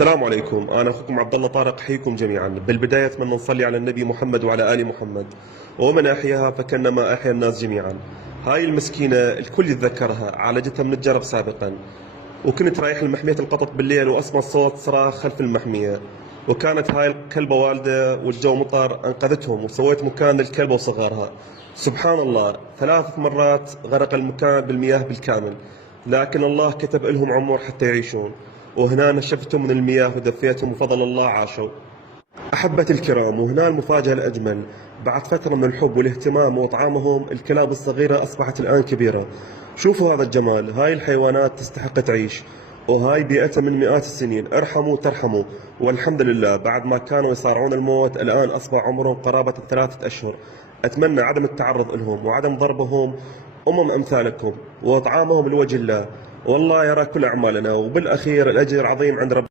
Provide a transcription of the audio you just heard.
السلام عليكم، أنا أخوكم عبد الله طارق، أحييكم جميعا. بالبداية أتمنى نصلي على النبي محمد وعلى آل محمد. ومن أحياها فكأنما أحيا الناس جميعا. هاي المسكينة الكل يتذكرها، عالجتها من الجرب سابقا. وكنت رايح لمحمية القطط بالليل وأسمع صوت صراخ خلف المحمية، وكانت هاي الكلبة والدة والجو مطر، أنقذتهم وسويت مكان للكلبة وصغارها. سبحان الله، 3 مرات غرق المكان بالمياه بالكامل، لكن الله كتب لهم عمر حتى يعيشون. وهنا نشفتهم من المياه ودفيتهم وفضل الله عاشوا. أحبتي الكرام، وهنا المفاجأة الأجمل. بعد فترة من الحب والاهتمام وإطعامهم، الكلاب الصغيرة أصبحت الآن كبيرة. شوفوا هذا الجمال، هاي الحيوانات تستحق تعيش، وهاي بيئتها من مئات السنين. ارحموا ترحموا. والحمد لله، بعد ما كانوا يصارعون الموت الآن أصبح عمرهم قرابة 3 أشهر. أتمنى عدم التعرض لهم وعدم ضربهم أمثالكم وإطعامهم لوجه الله. والله يرى كل أعمالنا، وبالأخير الأجر عظيم عند رب.